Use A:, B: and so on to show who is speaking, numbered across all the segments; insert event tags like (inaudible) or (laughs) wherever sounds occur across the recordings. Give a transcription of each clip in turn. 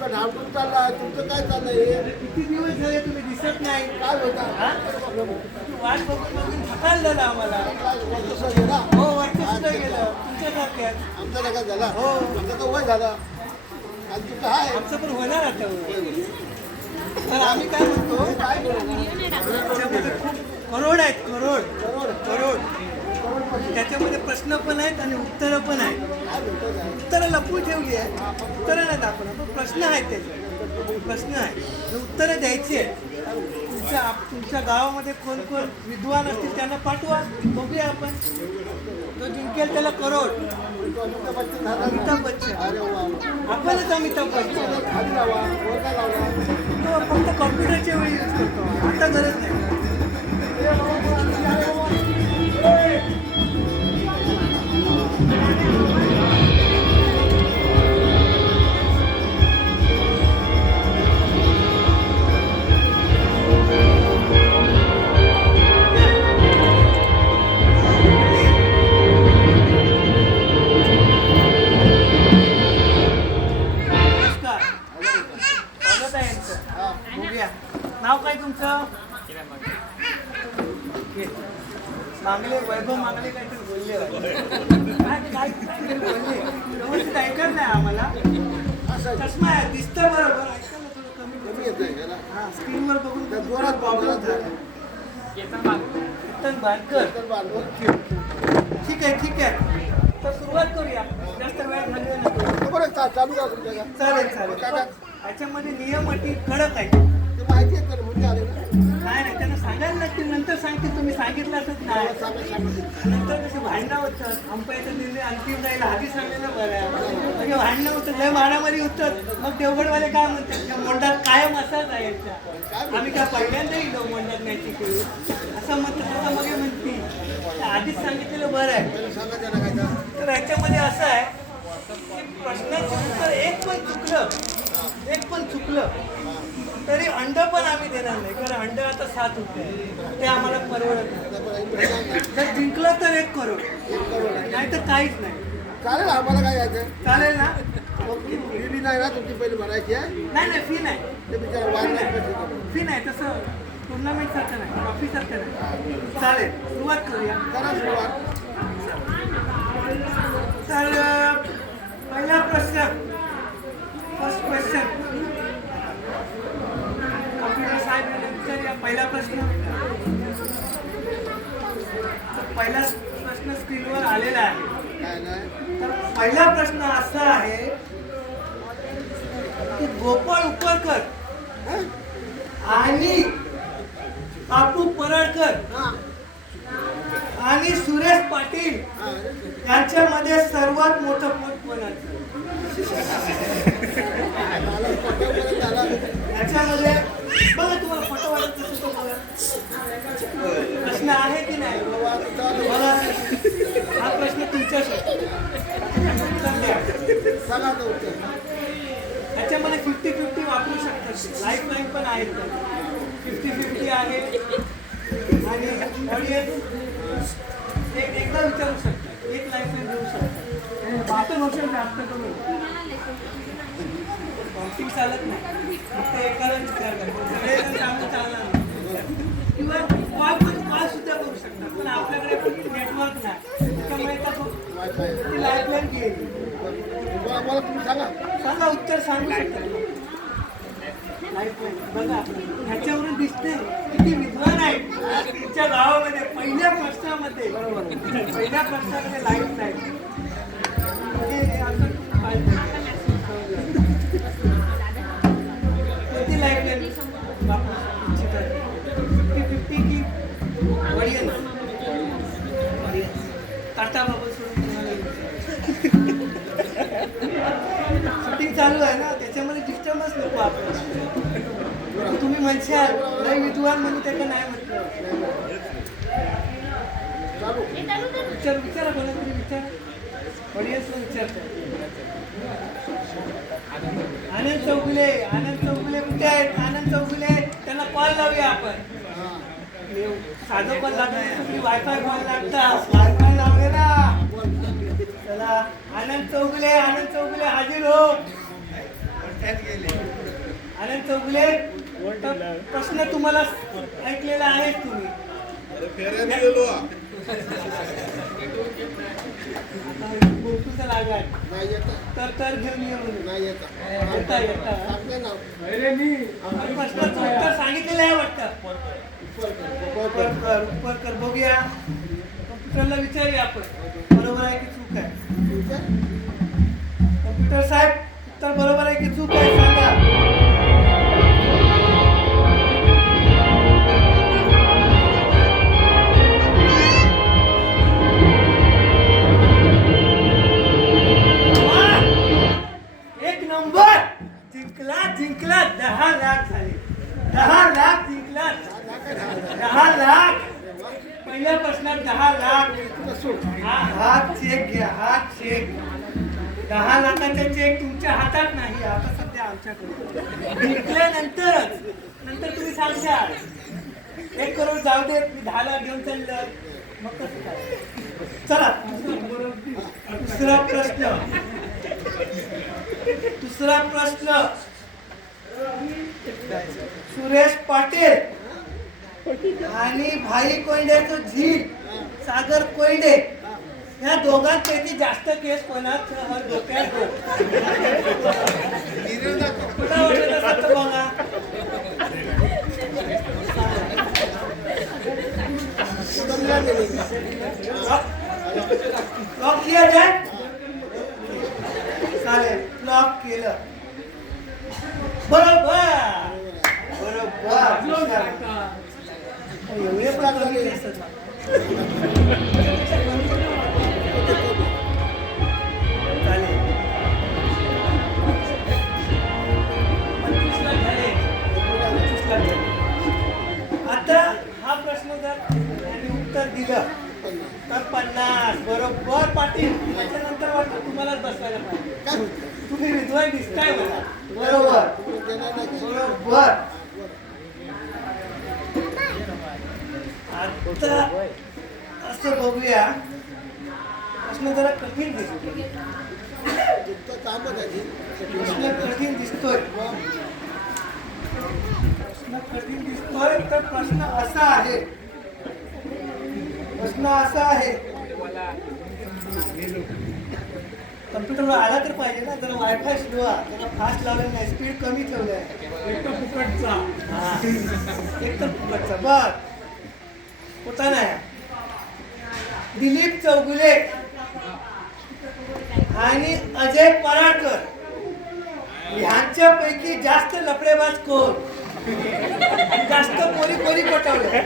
A: आमचा ढाबटून चालला तुमचं काय चाललंय हे?
B: किती दिवस झाले तुम्ही दिसत नाही?
A: काय होता?
B: हा? वाट बघून बघून थकाल झालं आम्हाला.
A: गेला
B: हो वर्चस्व गेलं. तुमच्यासारख्या
A: आमचा नका झाला.
B: हो.
A: आमचा तर वय झाला. आणि तुमचं आहे
B: आमचं पण होणार आता. तर आम्ही काय म्हणतो?
A: काय करू?
B: त्याच्यामध्ये खूप करोड आहेत करोड.
A: करोड.
B: करोड. त्याच्यामध्ये प्रश्न पण आहेत आणि उत्तरं पण आहेत
A: काय भेटत आहे
B: उत्तरं लपवून ठेवली आहे. उत्तरं नाही दाखवणार पण प्रश्न आहेत त्याचे. प्रश्न आहे उत्तरं द्यायची आहे तुमच्या तुमच्या गावामध्ये कोण कोण विद्वान असतील त्यांना पाठवा. बघूया आपण. तो जिंकेल त्याला करोड.
A: अमिताभ बच्चन.
B: आपणच अमिताभ बच्चन. तो फक्त कॉम्प्युटरच्या वेळी यूज करतो. आता गरज नाही. तुमचं. मागले वैभव मागले काहीतरी बोलले वाटतं. काय काय काहीतरी बोलले. व्यवस्थित ऐकत नाही आम्हाला. चष्मा आहे दिसतं बरोबर. ऐकायला थोडं कमी
A: कमी याला.
B: हा स्क्रीनवर बघून
A: जोरात
B: प्रॉब्लेम झाला कीर्तन बांधकर ठीक आहे ठीक आहे. तर सुरुवात करूया. जास्त वेळ घालूया नको.
A: बरं चा- चालू करा तुमच्या?
B: चालेल चालेल. याच्यामध्ये नियम अटी कडक आहेत.
A: ते माहिती आहे तर म्हणजे आले ना
B: नाही नाही त्यांना सांगायला लागतील. नंतर सांगतील. तुम्ही सांगितलं असत नाही. नंतर कसं भांडणं होतं. अंपायरचा निर्णय अंतिम जाईल आधी सांगलेलं बरं आहे. म्हणजे भांडणं होतं. लय मारामारी होतात मग देवगडवाले काय म्हणतात? त्या मोंडात कायम असाच आहे यांच्या आम्ही काय पहिल्यांदा येलो मोंडात नाही खेळू असं म्हणतात. तसं मग म्हणते आधीच सांगितलेलं बरं आहे
A: त्याला सांगा त्याला काय तर.
B: तर ह्याच्यामध्ये असं आहे की प्रश्नाचं उत्तर एक पण चुकलं एक पण चुकलं तरी अंड पण आम्ही देणार नाही कारण अंड आता सात होते. ते आम्हाला परवडत नाही. जर जिंकलं तर एक करोड. नाही तर काहीच नाही.
A: चालेल आम्हाला काय यायचं
B: चालेल ना?
A: फी बी नाही ना तुमची पहिली भरायची आहे.
B: नाही नाही फी नाही.
A: ते बिचारा वाद नाही.
B: फी नाही तसं टुर्नामेंट सारखं नाही. ट्रॉफी सारखं नाही. चालेल सुरुवात करूया.
A: करा सुरुवात.
B: तर पहिला प्रश्न. फर्स्ट क्वेश्चन पहिला प्रश्न पहिला प्रश्न स्क्रीनवर आलेला आहे तर पहिला प्रश्न असा आहे की गोपाळ उपरकर
A: हं?
B: आणि बापू पराडकर
A: हा.
B: आणि सुरेश पाटील. यांच्यामध्ये सर्वात मोठं पद कोणाचं. (laughs) याच्यामध्ये बघा तुम्हाला फोटो वाटत असेल तर बघा. प्रश्न आहे की नाही. बघा. हा प्रश्न तुमच्यासाठी उत्तर द्या.
A: सांगा तो उत्तर.
B: याच्यामध्ये फिफ्टी फिफ्टी वापरू शकतात लाईफ लाईन पण आहेत फिफ्टी फिफ्टी आहे. आणि ऑडियन्स एक एकदा विचारू शकतात एक लाईफ लाईन देऊ शकतात बहात्तर वर्ष जास्त करून. काउंटिंग चालत नाही. फक्त एकाला विचार करतो सगळेजण चांगलं चालणार नाही. किंवा कॉल पण कॉल सुद्धा करू शकतात पण आपल्याकडे पण नेटवर्क नाही. त्यामुळे. ती लाईफ लाईन गेली.
A: सांगा
B: उत्तर सांगू शकता लाईफलाईन बघा ह्याच्यावरून दिसते किती विद्वान आहेत. तुमच्या गावामध्ये पहिल्या प्रश्नामध्ये. पहिल्या प्रश्नामध्ये लाईफ लाईन म्हणजे असं शूटिंग चालू आहे ना त्याच्यामध्ये डिस्टर्बच नको आपण. तुम्ही म्हणशाल नाही विद्वान म्हणून त्याला नाही म्हटलं. विचार विचारा कोणा तुम्ही विचार. ऑडियन्सला विचारता आनंद चौगुले आनंद चौगुले कुठे आहेत? आनंद चौगुले त्यांना कॉल लावूया आपण. साधं कॉल लागणार वायफाय कॉल लागतात वायफाय लावले ना. चला आनंद चौगुले आनंद चौगुले हाजीर हो. आनंद चौगुले प्रश्न तुम्हाला ऐकलेला आहे. तुम्ही तर तर घेऊन ये म्हणून.
A: नाही येत.
B: प्रश्नाचं उत्तर सांगितलेलं आहे वाटतं. उपरकर. उपरकर बघूया. कम्प्युटरला विचारूया आपण. बरोबर आहे की दहा लाख. पहिल्या प्रश्नात दहा लाख. हा हात चेक घ्या हात चेक दहा लाखाचा चेक तुमच्या हातात नाही आता सध्या आमच्याकडे. जिंकल्यानंतरच नंतर तुम्ही सांगशाल. एक करोड जाऊ दे मी दहा लाख घेऊन चाललं मग कसं काय? चला दुसरा प्रश्न. दुसरा प्रश्न. सुरेश पाटील. आणि भाई कोयंड्याचं झील सागर कोयडे या दोघांपैकी जास्त केस कोणाच डोक्यात हो? कुठं वाटत असेल बघा. लॉक किया जाए चालेल लॉक केलं. बरोबर. बरोबर. एवढे चालेल झाले. आता हा प्रश्न जर त्यांनी उत्तर दिलं तर पन्नास बरोबर पाटील. त्याच्यानंतर वाटतं तुम्हालाच बसवायला पाहिजे. तुम्ही विद्वान दिसताय मला बरोबर. बरोबर. आता असं बघूया. प्रश्न जरा कठीण दिसतो प्रश्न कठीण दिसतोय. प्रश्न कठीण दिसतोय तर प्रश्न असा आहे. प्रश्न असा आहे. कम्प्युटरवर आला तर पाहिजे ना जरा वायफाय आहे जरा फास्ट लावलेलं नाही स्पीड कमी ठेवलं आहे एक तर फुकटचा. एक तर फुकटचा. बर. होता ना. दिलीप चौगुले आणि अजय पराडकर ह्यांच्यापैकी जास्त लफडेबाज कोण? जास्त कोणी कोणी पटवले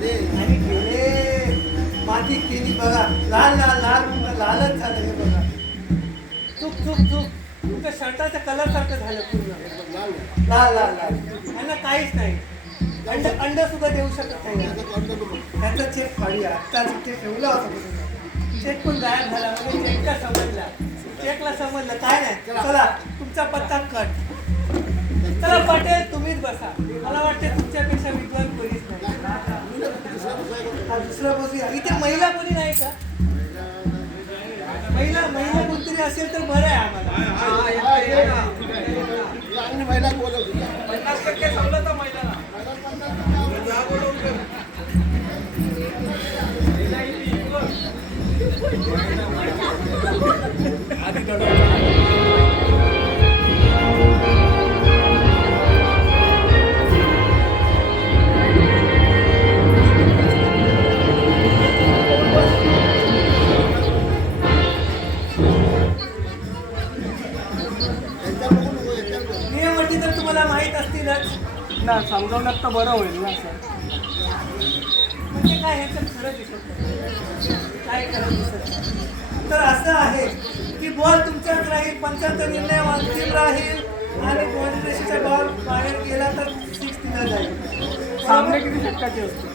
B: जागं आणि गेले. माती केली बघा. लाल लाल लाल लालच झालं हे बघा. चूक चूक चूक. तुमच्या शर्टाच्या कलर सारखं झालं पूर्ण. लाल लाल लाल. त्यांना काहीच नाही. अंड अंड सुद्धा देऊ शकत नाही. त्याचा चेक फाडूया आत्ता तिथे ठेवला होता. चेक पण गायब झाला म्हणजे चेकला समजला. चेकला समजलं. काय नाही. चला. तुमचा पत्ता कट चला पटेल तुम्हीच बसा. मला वाटते तुमच्यापेक्षा विद्वान कोणीच नाही. दुसरा बघूया इथे महिला कोणी नाही का? महिला महिला कोणतरी असेल तर बरं आहे आम्हाला.
A: महिला बोलत होता
B: पन्नास टक्के सवलत महिला
A: यांच्या
C: ना समजवण्यात तर बरं होईल ना सर.
B: म्हणजे काय ह्याच्यात खरं दिसत काय करायचं दिसत. तर असं आहे की बॉल तुमच्यात राहील पंचांचा निर्णय अंतिम राहील आणि रेषेच्या बॉल बाहेर गेला तर सिक्स दिला जाईल.
C: सामने किती षटकाचे असते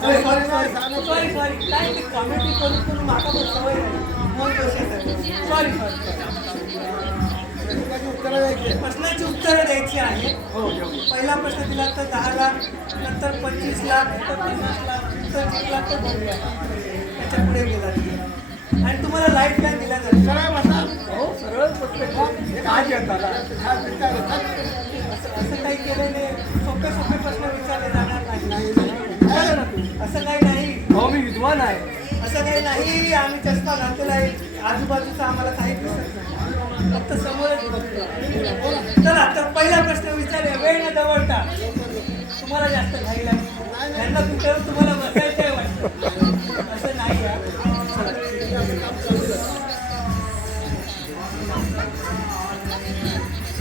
B: sorry sorry sorry sorry sorry काय ते कॉमेडी करून करून माका पण सवय नाही. मन दोषासाठी सॉरी सॉरी
A: उत्तरं द्यायची
B: प्रश्नाची उत्तरं द्यायची आहे.
C: हो
B: पहिला प्रश्न दिला तर दहा लाख नंतर पंचवीस लाख नंतर पन्नास लाख नंतर तीस लाख तर दोन लाख. त्याच्या पुढे गेला आणि तुम्हाला लाईफ टाईम दिला जाईल.
A: सरळ बसा.
C: हो सरळ प्रत्येक
A: बसा.
B: असं काही केल्याने सोपे सोपे प्रश्न विचारले जाणार नाही. असं काही नाही.
C: हो मी विद्वान आहे.
B: असं काही नाही. आम्ही चष्मा घातलेला आहे. आजूबाजूचा आम्हाला काही दिसत नाही. फक्त समोरच बघतो. चला तर पहिला प्रश्न विचारूया. वेळ न दवडता. तुम्हाला जास्त घाई लागली. त्यांना कुठं तुम्हाला बसायचं आहे वाटतं? असं नाही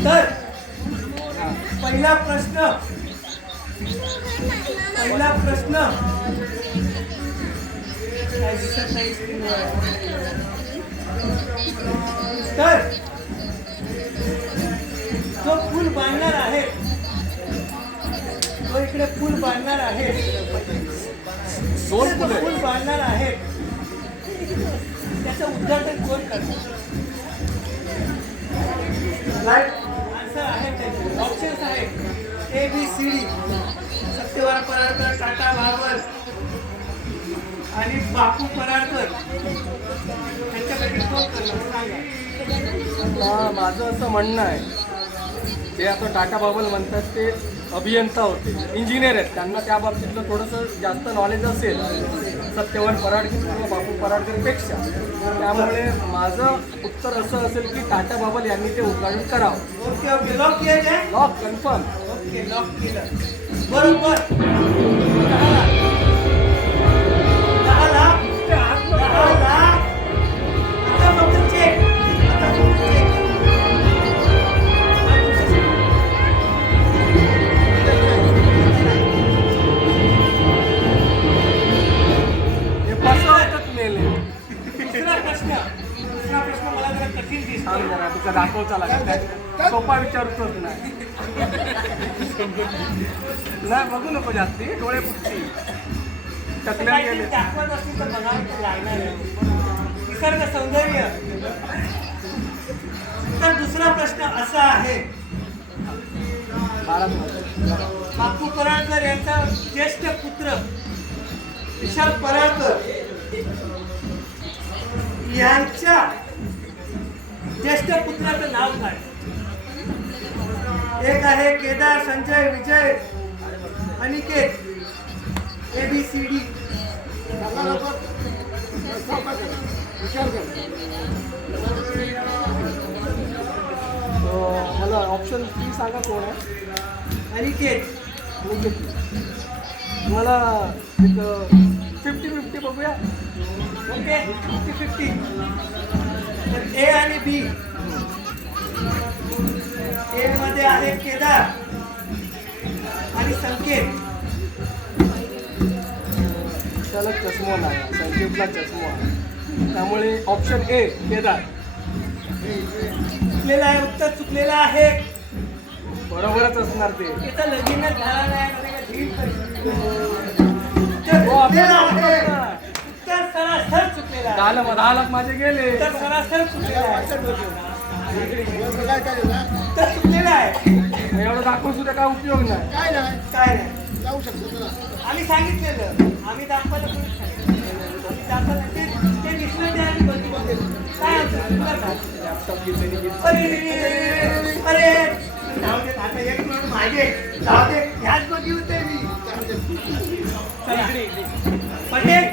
B: तर पहिला प्रश्न. पहिला प्रश्न. तर इकडे पूल बांधणार आहे
C: दोन
B: जो
C: फुले
B: पूल बांधणार आहे त्याचं उद्घाटन कोण करणार? आन्सर आहे त्याचे ऑप्शन्स आहेत. A B C D Satyavan Paradkar Tata Bhagwat आणि बापू पराडकर. त्यांच्यापैकी कोण करणार. सांगा.
C: माझं असं म्हणणं आहे. ते आता टाटा बाबल म्हणतात ते अभियंता होते. इंजिनियर आहेत. त्यांना त्या बाबतीतलं थोडंसं जास्त नॉलेज असेल. सत्यवान पराडकर किंवा बापू पराडकरपेक्षा त्यामुळे माझं उत्तर असं असेल की टाटा बाबल यांनी ते उद्घाटन करावं.
B: Okay okay lock
C: confirm
B: okay lock केलं. बरोबर.
C: नको जास्ती. डोळे पुटती टकल्या गेले
B: दाखवत असतील तर बघावं लागणार. निसर्ग सौंदर्य. तर दुसरा प्रश्न असा आहे. बापू पराळकर यांचा ज्येष्ठ पुत्र विशाल पराळकर यांच्या ज्येष्ठ पुत्राचं नाव काय? एक आहे Kedar Sanjay Vijay. Aniket A B C D
C: मला ऑप्शन थ्री सांगा कोण आहे?
B: अनिकेत
C: घेतली मला एक फिफ्टी फिफ्टी बघूया.
B: ओके फिफ्टी फिफ्टी तर ए आणि बी ए मध्ये आहे केदार. संकेत
C: त्याला चष्मा नाही संकेतला चष्मा. त्यामुळे ऑप्शन ए केदार.
B: चुकलेलं आहे उत्तर चुकलेलं आहे.
C: बरोबरच असणार ते.
B: त्याचा लगीनच झाला नाही.
C: हो.
B: उत्तर सरासर चुकलेलं आहे.
C: दहा लाख दहा लाख माझे गेले.
B: उत्तर सरासर चुकलेलं आहे. उत्तर चुकलेलं आहे.
C: एवढं दाखवून सुद्धा काय उपयोग नाही
A: काय नाही
B: काय नाही
A: जाऊ शकतो
B: आम्ही सांगितलेलं आम्ही दाखवायला कोणीच सांगितलं. आम्ही ते- ते विष्णू ते आम्ही बंदी
C: बनवले. काय
B: अरे, अरे, जाऊ एक मिनिट मागे. जाऊ दे, ह्याच बंदी होते मी. चला. पटेल